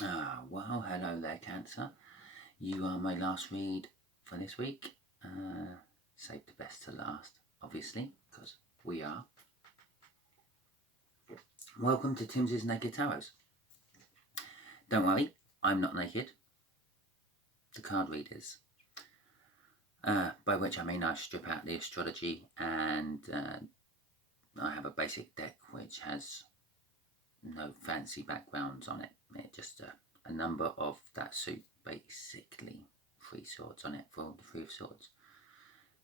Well, hello there, Cancer. You are my last read for this week. Save the best to last, obviously, because we are. Welcome to Timsy Naked Tarot. Don't worry, I'm not naked. The card readers. By which I mean I strip out the astrology and I have a basic deck which has no fancy backgrounds on it. It's just a number of that suit, basically. 3 swords on it for the 3 of Swords,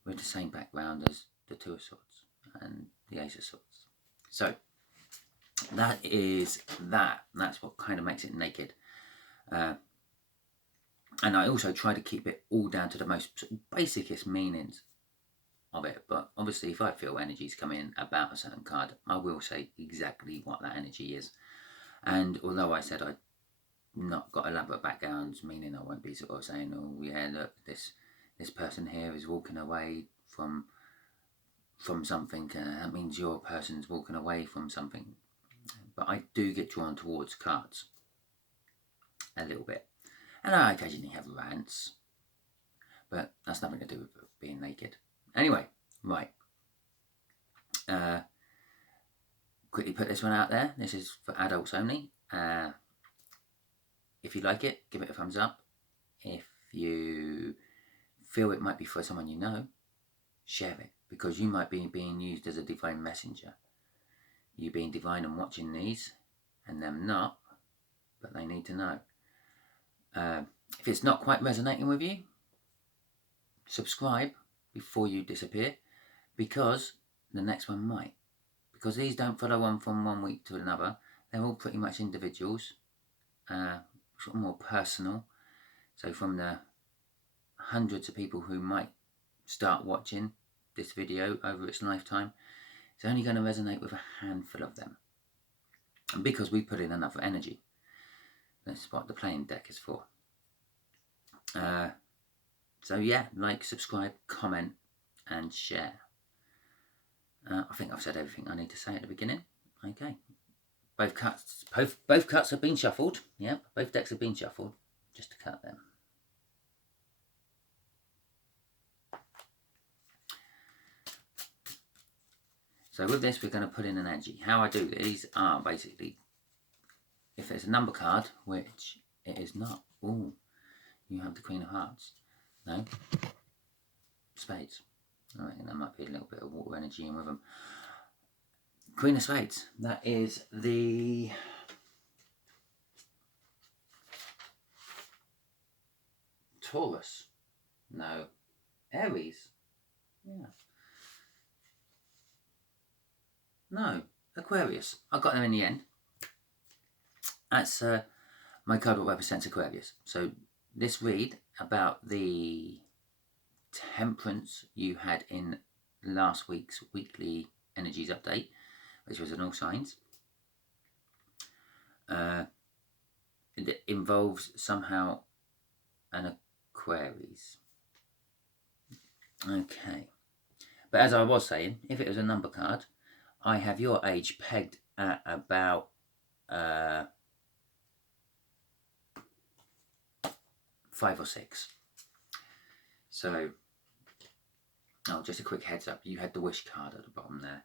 with the same background as the 2 of Swords and the Ace of Swords. So that is that. That's what kind of makes it naked. And I also try to keep it all down to the most basicest meanings of it. But obviously, if I feel energy's coming about a certain card, I will say exactly what that energy is. And although I said I'd not got elaborate backgrounds, meaning I won't be sort of saying, oh yeah, look, this person here is walking away from something. That means your person's walking away from something. But I do get drawn towards cards a little bit, and I occasionally have rants, but that's nothing to do with being naked. Anyway, right. Quickly put this one out there. This is for adults only. If you like it, give it a thumbs up. If you feel it might be for someone you know, share it, because you might be being used as a divine messenger. You being divine and watching these, and them not, but they need to know. If it's not quite resonating with you, subscribe before you disappear, because the next one might. Because these don't follow on from one week to another. They're all pretty much individuals, sort of more personal. So from the hundreds of people who might start watching this video over its lifetime, it's only going to resonate with a handful of them. And because we put in enough energy. That's what the playing deck is for. So yeah, like, subscribe, comment, and share. I think I've said everything I need to say at the beginning. Okay. Both cuts have been shuffled. Yep, both decks have been shuffled. Just to cut them. So with this, we're going to put in an energy. How I do these are basically, if it's a number card, which it is not. Ooh, you have the Queen of Hearts. No. Spades. I reckon there might be a little bit of water energy in with them. Queen of Spades. That is the Taurus. No. Aries. Yeah. No. Aquarius. I got there in the end. That's my card that represents Aquarius. So this read about the temperance you had in last week's weekly energies update, which was in all signs. It involves somehow an Aquarius. Okay. But as I was saying, if it was a number card, I have your age pegged at about 5 or 6. So, just a quick heads up, you had the wish card at the bottom there.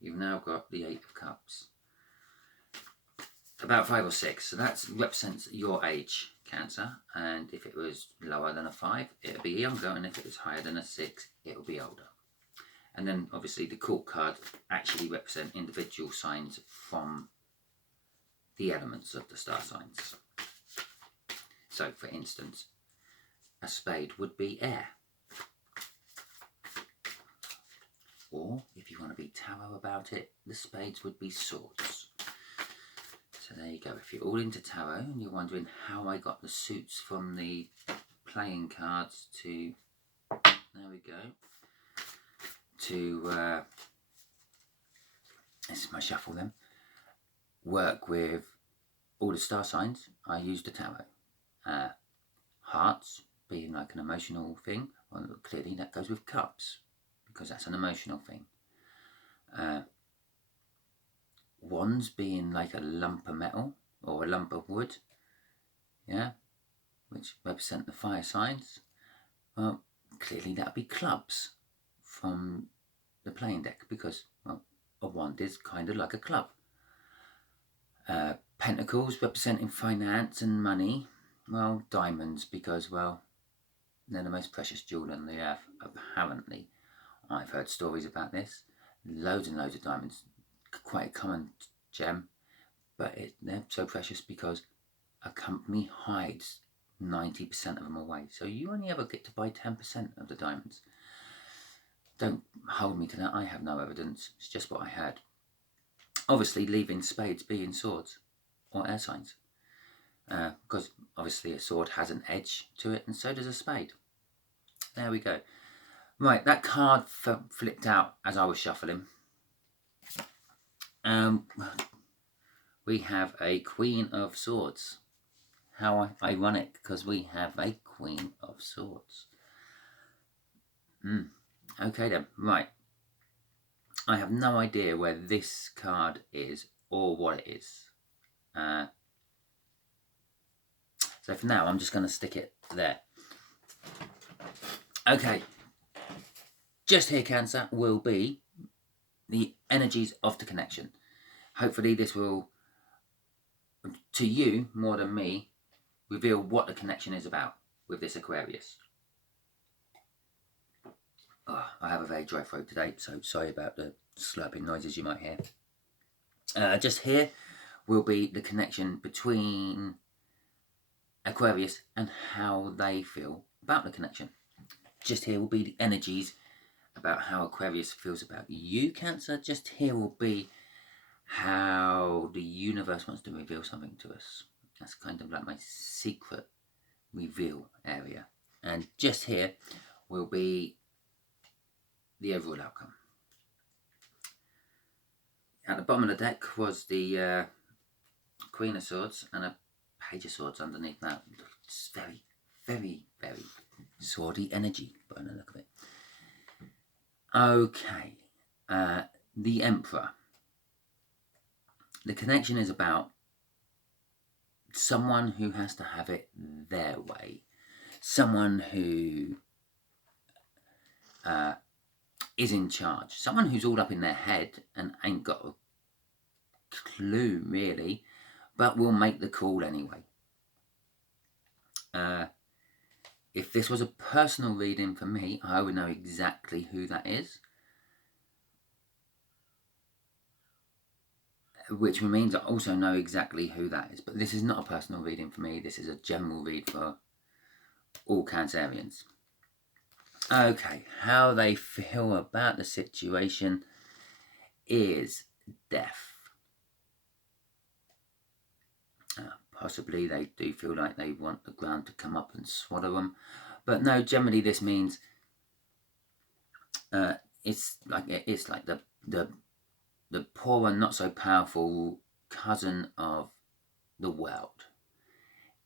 You've now got the 8 of Cups. About 5 or 6, so that represents your age, Cancer. And if it was lower than a 5, it'll be younger, and if it was higher than a 6, it'll be older. And then obviously the court card actually represent individual signs from the elements of the star signs. So for instance, a spade would be air. Or if you want to be tarot about it, the spades would be swords. So there you go. If you're all into tarot and you're wondering how I got the suits from the playing cards to, there we go, to, this is my shuffle then, work with all the star signs, I use the tarot. Hearts being like an emotional thing, well, clearly that goes with cups, because that's an emotional thing. Wands being like a lump of metal or a lump of wood, yeah, which represent the fire signs. Well, clearly that would be clubs from the playing deck, because, well, a wand is kind of like a club. Pentacles representing finance and money. Well, diamonds, because, well, they're the most precious jewel on the earth, apparently. I've heard stories about this. Loads and loads of diamonds. Quite a common gem. But they're so precious because a company hides 90% of them away. So you only ever get to buy 10% of the diamonds. Don't hold me to that. I have no evidence. It's just what I heard. Obviously, leaving spades being swords or air signs. Because obviously a sword has an edge to it, and so does a spade. There we go. Right, that card flipped out as I was shuffling. We have a Queen of Swords. How ironic, because we have a Queen of Swords. Okay then, right. I have no idea where this card is or what it is. So for now, I'm just going to stick it there. Okay. Just here, Cancer, will be the energies of the connection. Hopefully this will, to you more than me, reveal what the connection is about with this Aquarius. Oh, I have a very dry throat today, so sorry about the slurping noises you might hear. Just here will be the connection between Aquarius and how they feel about the connection. Just here will be the energies about how Aquarius feels about you, Cancer. Just here will be how the universe wants to reveal something to us. That's kind of like my secret reveal area. And just here will be the overall outcome. At the bottom of the deck was the Queen of Swords and a Page of Swords underneath that. It's very, very, very swordy energy by the look of it. Okay, the Emperor. The connection is about someone who has to have it their way. Someone who is in charge. Someone who's all up in their head and ain't got a clue, really, but will make the call anyway. If this was a personal reading for me, I would know exactly who that is. Which means I also know exactly who that is. But this is not a personal reading for me. This is a general read for all Cancerians. Okay, how they feel about the situation is death. Possibly they do feel like they want the ground to come up and swallow them. But no, generally this means it's like the poor and not so powerful cousin of the world.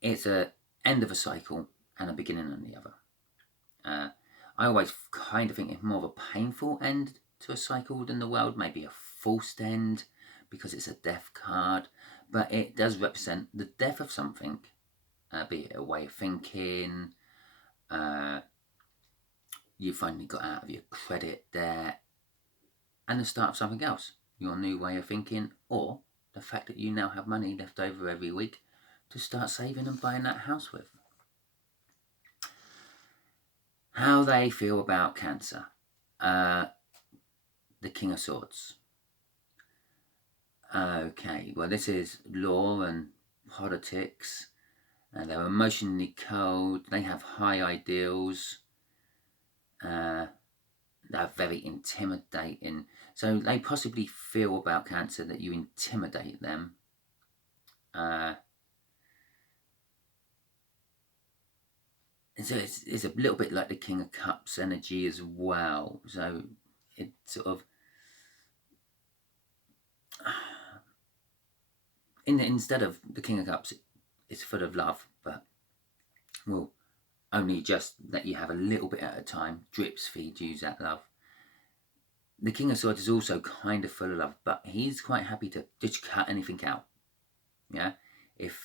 It's an end of a cycle and a beginning of the other. I always kind of think it's more of a painful end to a cycle than the world, maybe a forced end because it's a death card, but it does represent the death of something, be it a way of thinking, you finally got out of your credit debt, and the start of something else, your new way of thinking, or the fact that you now have money left over every week to start saving and buying that house with. How they feel about Cancer. The King of Swords. Okay, well this is law and politics. They're emotionally cold. They have high ideals. They're very intimidating. So they possibly feel about Cancer that you intimidate them. So it's a little bit like the King of Cups energy as well. So it sort of instead of the King of Cups, it's full of love, but will only just let you have a little bit at a time. Drips feed you that love. The King of Swords is also kind of full of love, but he's quite happy to just cut anything out. Yeah, if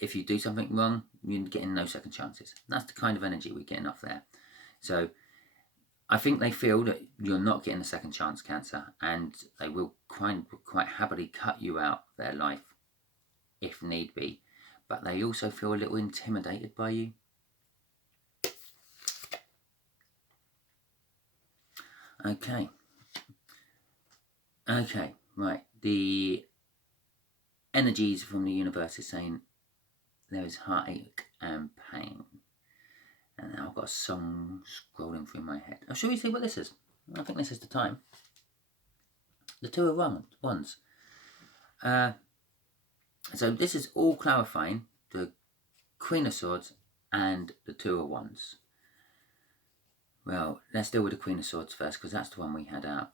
if you do something wrong, you're getting no second chances. That's the kind of energy we're getting off there. So I think they feel that you're not getting a second chance, Cancer, and they will quite happily cut you out of their life if need be. But they also feel a little intimidated by you. Okay, right. The energies from the universe is saying there is heartache and pain. And now I've got a song scrolling through my head. Shall we see what this is? I think this is the time. The Two of Wands. So this is all clarifying the Queen of Swords and the Two of Wands. Well, let's deal with the Queen of Swords first, because that's the one we had out.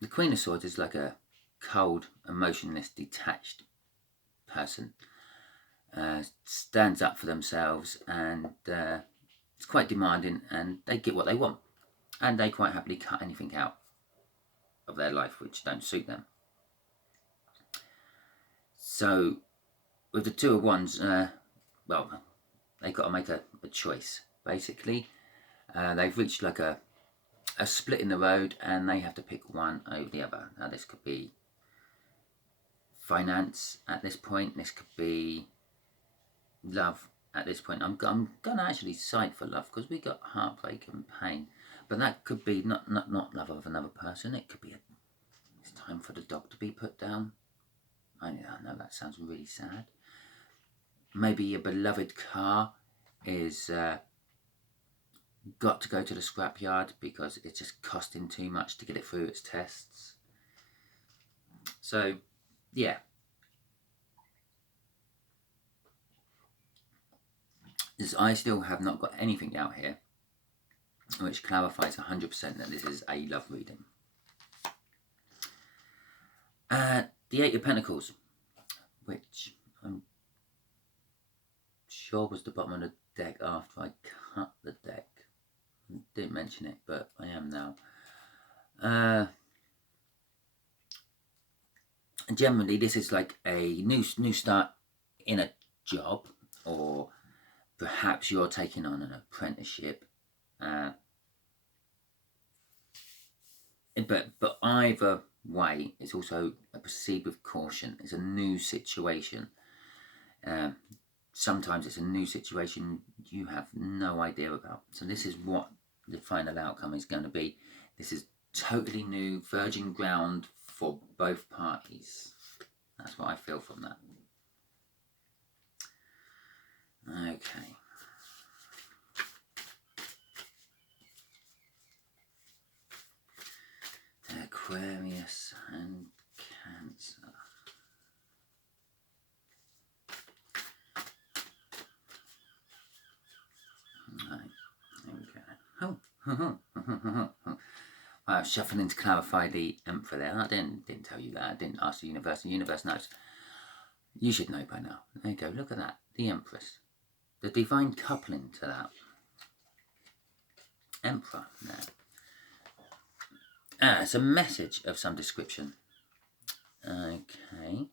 The Queen of Swords is like a cold, emotionless, detached person. Stands up for themselves, and it's quite demanding, and they get what they want. And they quite happily cut anything out of their life which don't suit them. So, with the Two of Wands, well, they've got to make a choice, basically. They've reached like a split in the road, and they have to pick one over the other. Now, this could be finance at this point. This could be love at this point. I'm going to actually side for love, because we got heartbreak and pain. But that could be not love of another person. It could be it's time for the dog to be put down. I know that sounds really sad. Maybe your beloved car is got to go to the scrapyard because it's just costing too much to get it through its tests. So, yeah. I still have not got anything out here which clarifies 100% that this is a love reading. The Eight of Pentacles, which I'm sure was the bottom of the deck after I cut the deck. I didn't mention it, but I am now. Generally, this is like a new start in a job, or perhaps you're taking on an apprenticeship. But either way, it's also a proceed with caution. It's a new situation. Sometimes it's a new situation you have no idea about. So this is what the final outcome is going to be. This is totally new, virgin ground for both parties. That's what I feel from that. Okay. Aquarius and Cancer. Right, there we go. Oh. I was shuffling to clarify the Emperor there. I didn't tell you that. I didn't ask the universe. The universe knows. You should know by now. There you go. Look at that. The Empress. The divine coupling to that. Emperor there. It's a message of some description. Okay.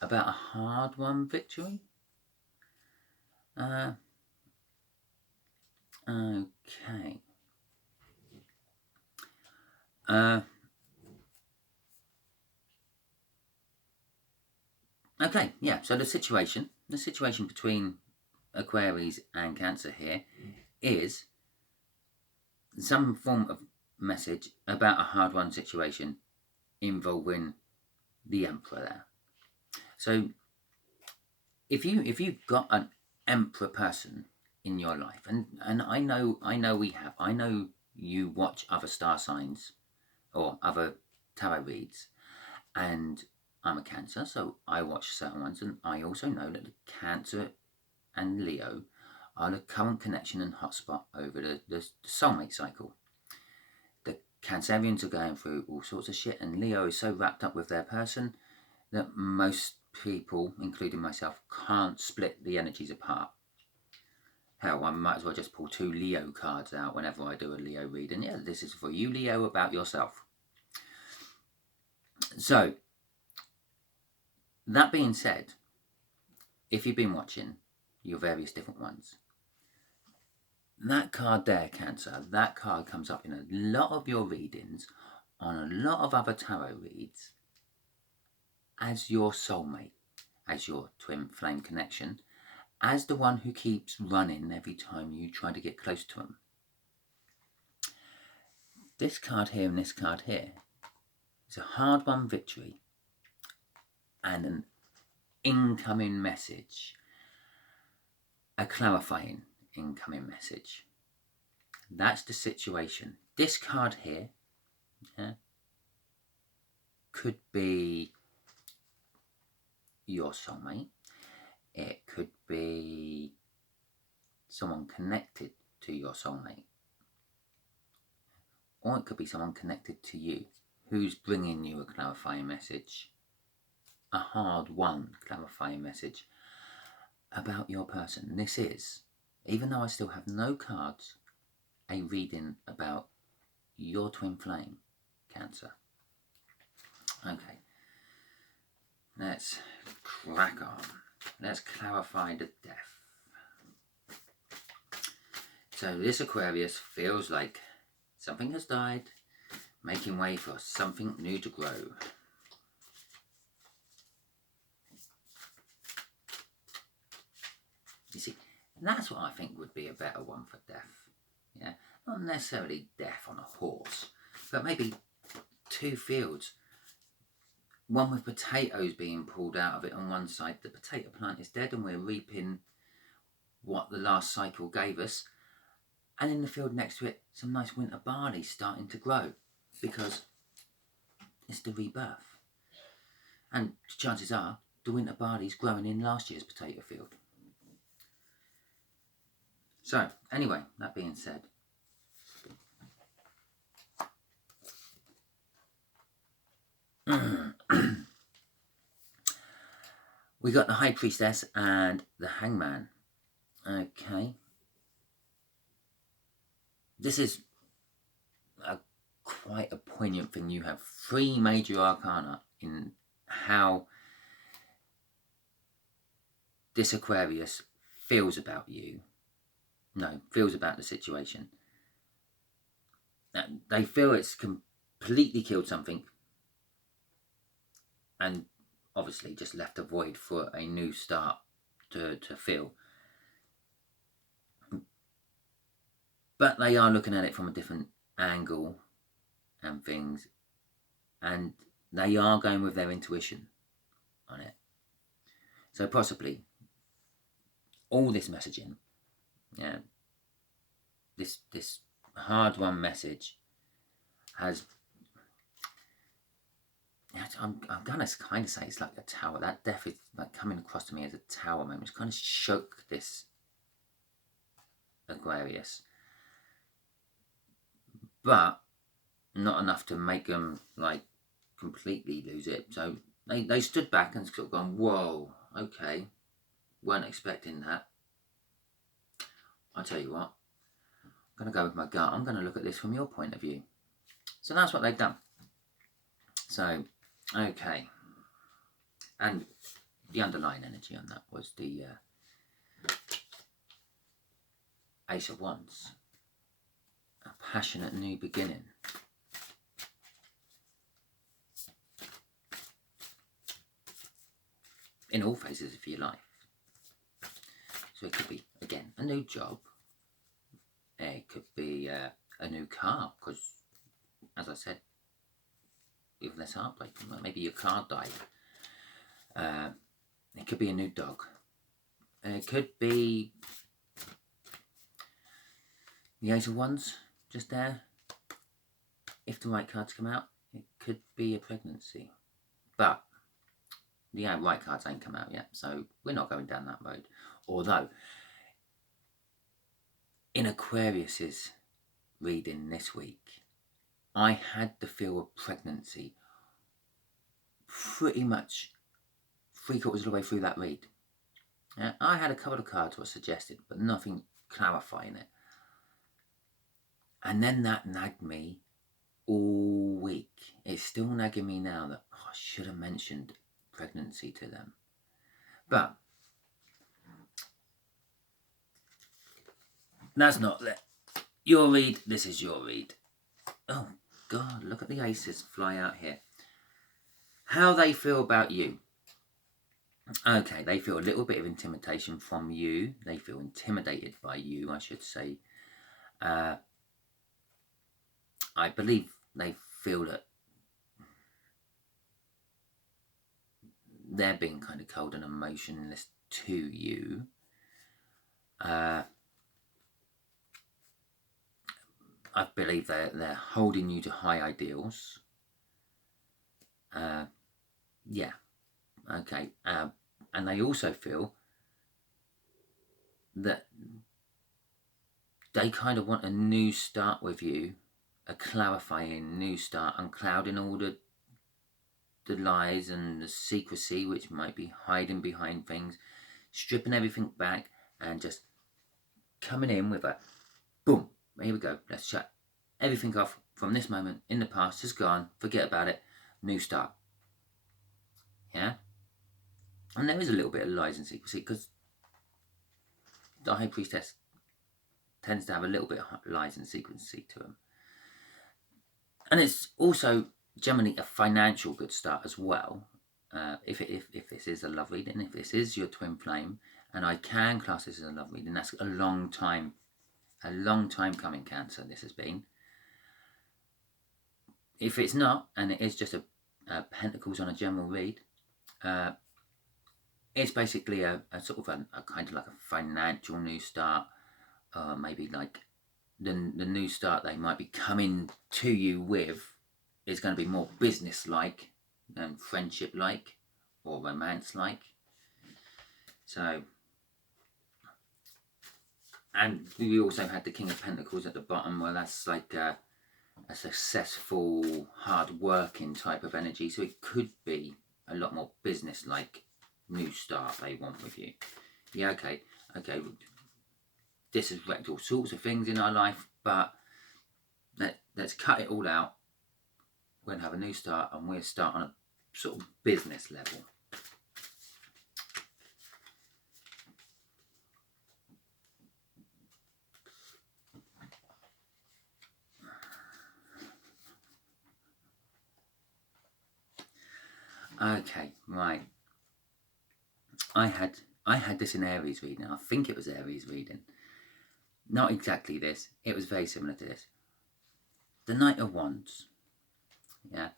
About a hard-won victory. Okay. Okay, yeah, so the situation between Aquarius and Cancer here is some form of message about a hard-won situation involving the Emperor there. So if you've got an Emperor person in your life, and I know you watch other star signs or other tarot reads, and I'm a Cancer, so I watch certain ones, and I also know that the Cancer and Leo are the current connection and hotspot over the soulmate cycle. The Cancerians are going through all sorts of shit, and Leo is so wrapped up with their person that most people, including myself, can't split the energies apart. Hell, I might as well just pull 2 Leo cards out whenever I do a Leo reading. Yeah, this is for you, Leo, about yourself. So, that being said, if you've been watching your various different ones, that card there, Cancer, that card comes up in a lot of your readings, on a lot of other tarot reads, as your soulmate, as your twin flame connection, as the one who keeps running every time you try to get close to them. This card here and this card here is a hard-won victory and an incoming message, a clarifying incoming message. That's the situation. This card here could be your soulmate. It could be someone connected to your soulmate. Or it could be someone connected to you who's bringing you a clarifying message, a hard-won clarifying message about your person. This is, even though I still have no cards, a reading about your twin flame, Cancer. Okay, let's crack on. Let's clarify the death. So this Aquarius feels like something has died, making way for something new to grow. You see, that's what I think would be a better one for death. Yeah, not necessarily death on a horse, but maybe two fields. One with potatoes being pulled out of it on one side. The potato plant is dead and we're reaping what the last cycle gave us. And in the field next to it, some nice winter barley starting to grow because it's the rebirth. And chances are the winter barley's growing in last year's potato field. So, anyway, that being said, we got the High Priestess and the Hangman. Okay. This is quite a poignant thing. You have 3 major arcana in how this Aquarius feels about you. No, feels about the situation. They feel it's completely killed something and obviously just left a void for a new start to fill. But they are looking at it from a different angle and things, and they are going with their intuition on it. So possibly all this messaging, yeah, this hard-won message has, I'm gonna kind of say it's like a tower. That death is like coming across to me as a tower moment. It's kind of shook this Aquarius, but not enough to make them like completely lose it. So they stood back and sort of gone, whoa, okay, weren't expecting that. I'll tell you what, I'm going to go with my gut. I'm going to look at this from your point of view. So that's what they've done. So, okay. And the underlying energy on that was the Ace of Wands. A passionate new beginning. In all phases of your life. So it could be, again, a new job. It could be a new car, because, as I said, with less heartbreak, maybe your car died. It could be a new dog. It could be the Ace of Wands, just there. If the right cards come out, it could be a pregnancy. But the right cards ain't come out yet, so we're not going down that road. Although, in Aquarius's reading this week, I had the feel of pregnancy pretty much 3/4 of the way through that read. I had a couple of cards were suggested, but nothing clarifying it. And then that nagged me all week. It's still nagging me now that, oh should have mentioned pregnancy to them. But that's not your read. This is your read. Oh, God, look at the aces fly out here. How they feel about you. Okay, they feel a little bit of intimidation from you. They feel intimidated by you, I should say. I believe they feel that they're being kind of cold and emotionless to you. I believe they're holding you to high ideals. Yeah, okay. And they also feel that they kind of want a new start with you, a clarifying new start, unclouding all the lies and the secrecy which might be hiding behind things, stripping everything back and just coming in with a boom, here we go, let's shut everything off from this moment. In the past is gone, forget about it, new start. Yeah, and there is a little bit of lies and secrecy because the High Priestess tends to have a little bit of lies and secrecy to them. And it's also generally a financial good start as well. If this is a love reading, if this is your twin flame, and I can class this as a love reading, that's a long time coming, Cancer, this has been. If it's not, and it is just a Pentacles on a general read, it's basically a sort of a kind of like a financial new start, maybe like the new start they might be coming to you with is going to be more business-like than friendship-like or romance-like. So, and we also had the King of Pentacles at the bottom. Well, that's like a successful, hard-working type of energy. So it could be a lot more business-like new start they want with you. Yeah, okay. This has wrecked all sorts of things in our life, but let's cut it all out. We're going to have a new start, and we'll start on a sort of business level. Okay, right. I had this in Aries reading. I think it was Aries reading. Not exactly this. It was very similar to this. The Knight of Wands. Yeah.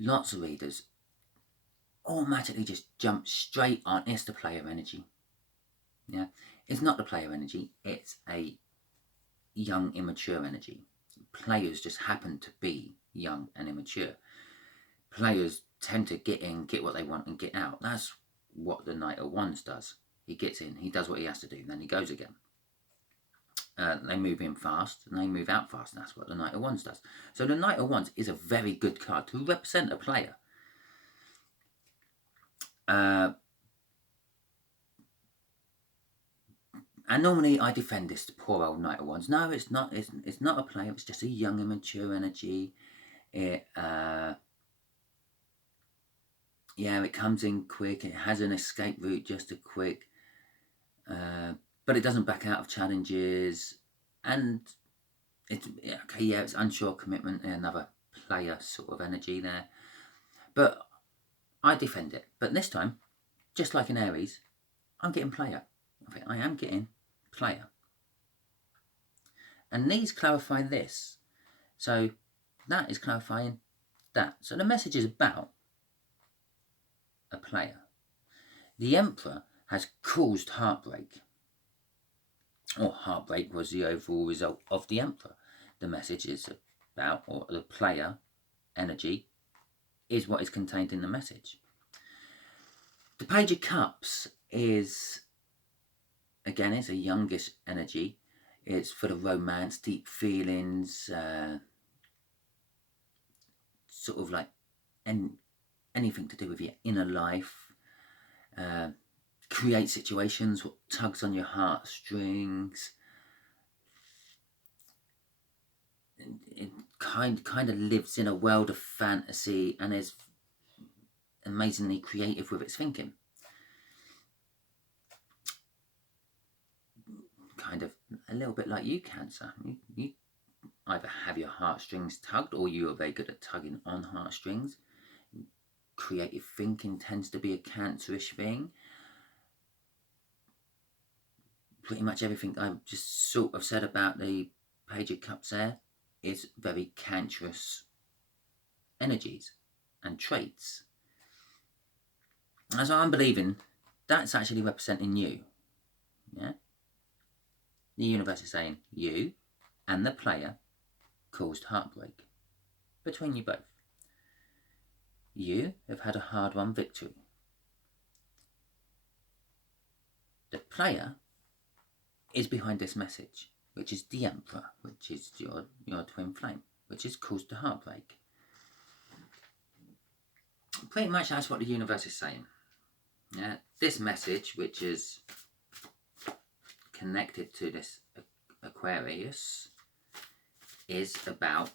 Lots of readers automatically just jump straight on. It's the player energy. Yeah. It's not the player energy. It's a young, immature energy. Players just happen to be young and immature. Players tend to get in, get what they want, and get out. That's what the Knight of Wands does. He gets in, he does what he has to do, then he goes again. They move in fast and they move out fast, and that's what the Knight of Wands does. So the Knight of Wands is a very good card to represent a player. And normally I defend this poor old Knight of Wands. No, it's not. It's not a player. It's just a young, immature energy. It comes in quick. It has an escape route, just a quick. But it doesn't back out of challenges, and it's unsure commitment. Another player sort of energy there, but I defend it. But this time, just like in Aries, I'm getting player. I am getting player, and these clarify this. So that is clarifying that. So the message is about a player. The Emperor has caused heartbreak. Or heartbreak was the overall result of the Emperor. The message is about, or the player energy is what is contained in the message. The Page of Cups is, again, it's a youngish energy. It's for the romance, deep feelings, sort of like anything to do with your inner life. Create situations, what tugs on your heartstrings. It kind of lives in a world of fantasy and is amazingly creative with its thinking. Kind of a little bit like you, Cancer. You either have your heartstrings tugged, or you are very good at tugging on heartstrings. Creative thinking tends to be a Cancerish thing. Pretty much everything I've just sort of said about the Page of Cups there is very cancerous energies and traits. As I'm believing, that's actually representing you. Yeah? The universe is saying you and the player caused heartbreak between you both. You have had a hard-won victory. The player is behind this message, which is the Emperor, which is your twin flame, which has caused the heartbreak. Pretty much that's what the universe is saying. Yeah, this message, which is connected to this Aquarius, is about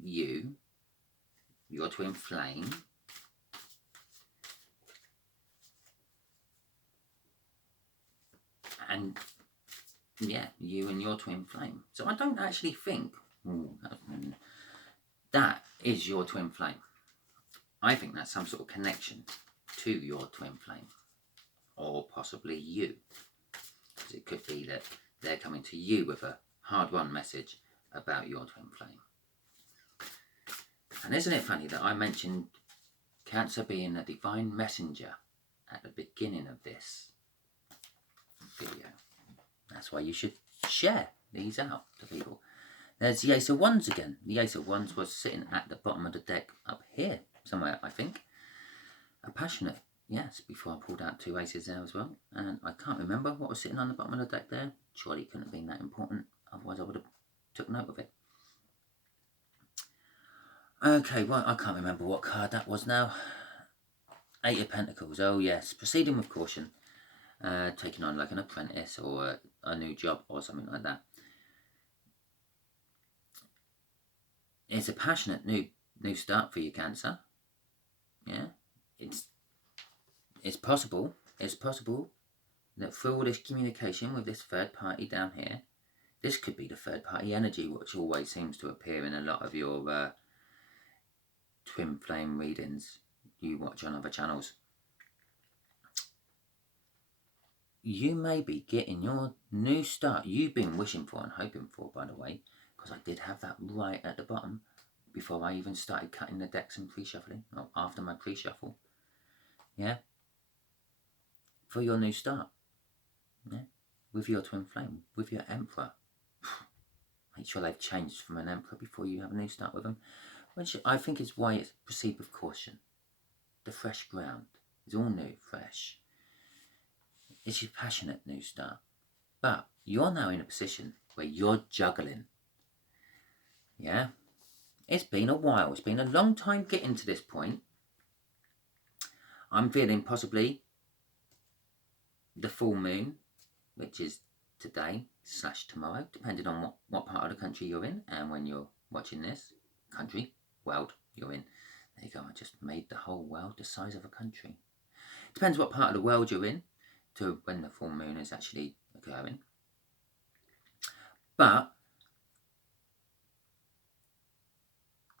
you, your twin flame, and yeah, you and your twin flame. So I don't actually think that is your twin flame. I think that's some sort of connection to your twin flame, or possibly you. Because it could be that they're coming to you with a hard-won message about your twin flame. And isn't it funny that I mentioned Cancer being a divine messenger at the beginning of this video? That's why you should share these out to people. There's the Ace of Wands again. The Ace of Wands was sitting at the bottom of the deck up here somewhere, I think. A passionate, yes, before I pulled out two aces there as well. And I can't remember what was sitting on the bottom of the deck there. Surely it couldn't have been that important, otherwise I would have took note of it. Okay, well, I can't remember what card that was now. Eight of Pentacles, oh yes, proceeding with caution. Taking on like an apprentice or a new job or something like that. It's a passionate new start for you, Cancer. Yeah, it's possible that through all this communication with this third party down here, this could be the third party energy, which always seems to appear in a lot of your twin flame readings you watch on other channels. You may be getting your new start you've been wishing for and hoping for, by the way, because I did have that right at the bottom before I even started cutting the decks and pre-shuffling, or after my pre-shuffle. Yeah? For your new start. Yeah? With your twin flame, with your Emperor. Make sure they've changed from an Emperor before you have a new start with them, which I think is why it's proceed with caution. The fresh ground is all new, fresh. It's your passionate new start. But you're now in a position where you're juggling. Yeah? It's been a while. It's been a long time getting to this point. I'm feeling possibly the full moon, which is today / tomorrow, depending on what part of the country you're in and when you're watching this. Country, world you're in. There you go, I just made the whole world the size of a country. Depends what part of the world you're in to when the full moon is actually occurring. But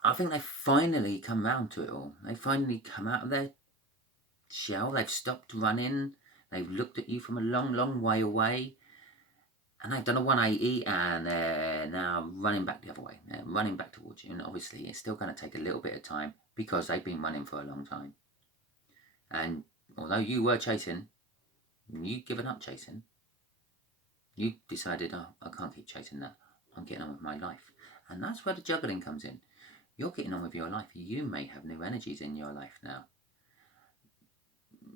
I think they've finally come round to it all. They finally come out of their shell. They've stopped running. They've looked at you from a long, long way away. And they've done a 180 and they're now running back the other way. They're running back towards you. And obviously it's still going to take a little bit of time because they've been running for a long time. And although you were chasing, you've given up chasing. You decided, oh, I can't keep chasing that. I'm getting on with my life. And that's where the juggling comes in. You're getting on with your life. You may have new energies in your life now.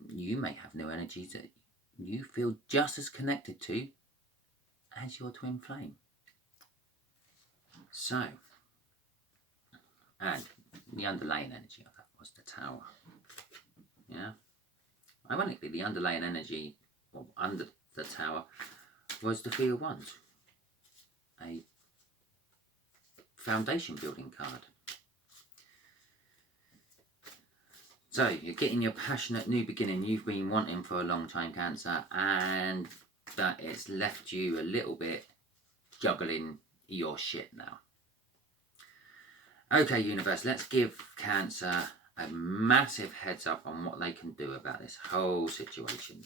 You may have new energies that you feel just as connected to as your twin flame. So, and the underlying energy of that was the Tower. Yeah. Ironically, the underlying energy under the Tower was the Three of Wands, a foundation building card. So you're getting your passionate new beginning you've been wanting for a long time, Cancer, and that it's left you a little bit juggling your shit now. Okay, universe, let's give Cancer a massive heads up on what they can do about this whole situation.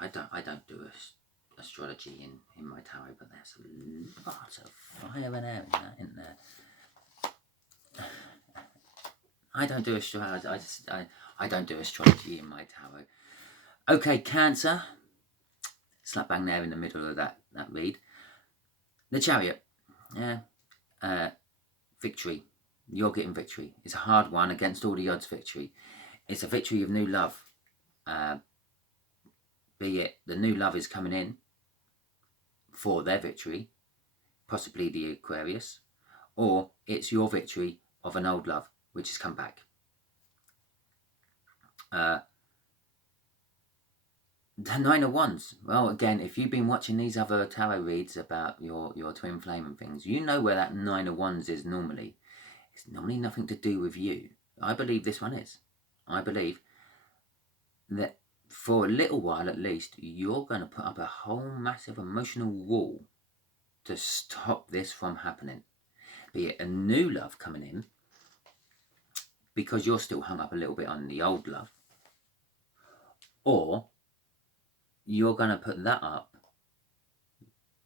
I don't do astrology in my tarot, but there's a lot of fire and air in that, isn't there? I don't do astrology. I don't do astrology in my tarot. Okay, Cancer. Slap bang there in the middle of that read. The Chariot. Yeah. Victory. You're getting victory. It's a hard one, against all the odds victory. It's a victory of new love. Be it the new love is coming in for their victory, possibly the Aquarius, or it's your victory of an old love which has come back. The Nine of Wands. Well, again, if you've been watching these other tarot reads about your twin flame and things, you know where that Nine of Wands is normally. It's normally nothing to do with you. I believe this one is. I believe that for a little while at least, you're going to put up a whole massive emotional wall to stop this from happening. Be it a new love coming in, because you're still hung up a little bit on the old love, or you're going to put that up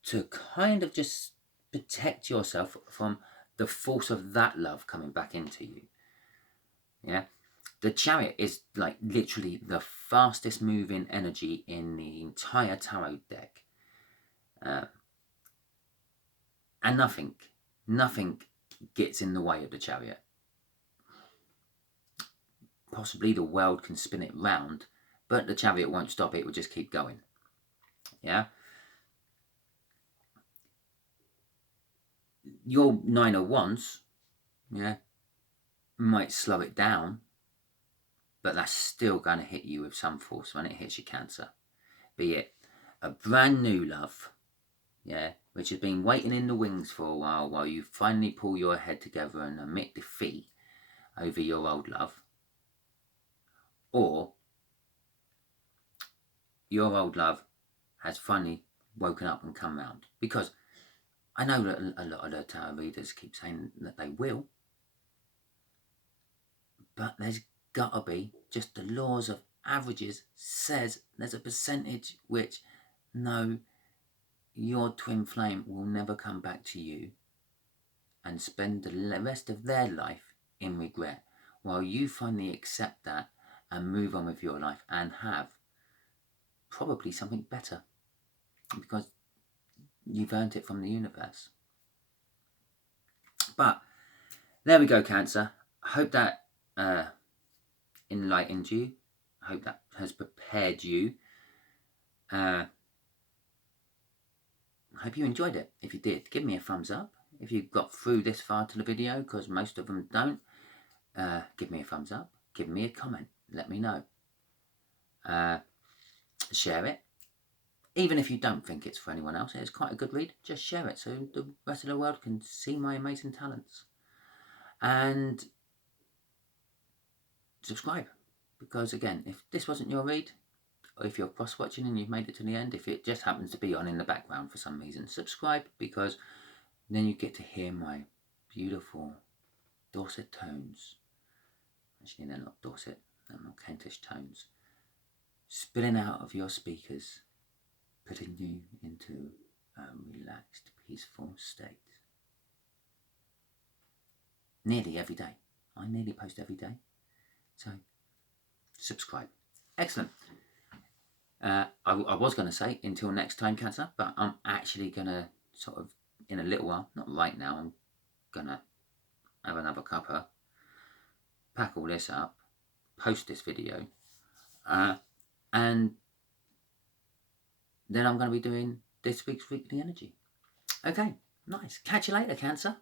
to kind of just protect yourself from the force of that love coming back into you. Yeah. The Chariot is like literally the fastest moving energy in the entire tarot deck. And nothing gets in the way of the Chariot. Possibly the world can spin it round, but the Chariot won't stop it. It will just keep going. Yeah. Your Nine of Wands, yeah, might slow it down, but that's still going to hit you with some force when it hits your Cancer. Be it a brand new love, yeah, which has been waiting in the wings for a while you finally pull your head together and admit defeat over your old love, or your old love has finally woken up and come round. Because I know that a lot of the tarot readers keep saying that they will, but there's got to be, just the laws of averages says there's a percentage which, no, your twin flame will never come back to you and spend the rest of their life in regret, while you finally accept that and move on with your life and have probably something better, because you've earned it from the universe. But there we go, Cancer. I hope that enlightened you. I hope that has prepared you. I hope you enjoyed it. If you did, give me a thumbs up. If you got through this far to the video, because most of them don't, give me a thumbs up. Give me a comment. Let me know. Share it. Even if you don't think it's for anyone else, it's quite a good read, just share it so the rest of the world can see my amazing talents. And subscribe, because again, if this wasn't your read, or if you're cross-watching and you've made it to the end, if it just happens to be on in the background for some reason, subscribe, because then you get to hear my beautiful Dorset tones. Actually, they're not Dorset, they're more Kentish tones, spilling out of your speakers, putting you into a relaxed, peaceful state. Nearly every day. I nearly post every day. So, subscribe. Excellent. I was going to say until next time, Cancer, but I'm actually going to sort of, in a little while, not right now, I'm going to have another cuppa, pack all this up, post this video, and then I'm going to be doing this week's weekly energy. Okay, nice. Catch you later, Cancer.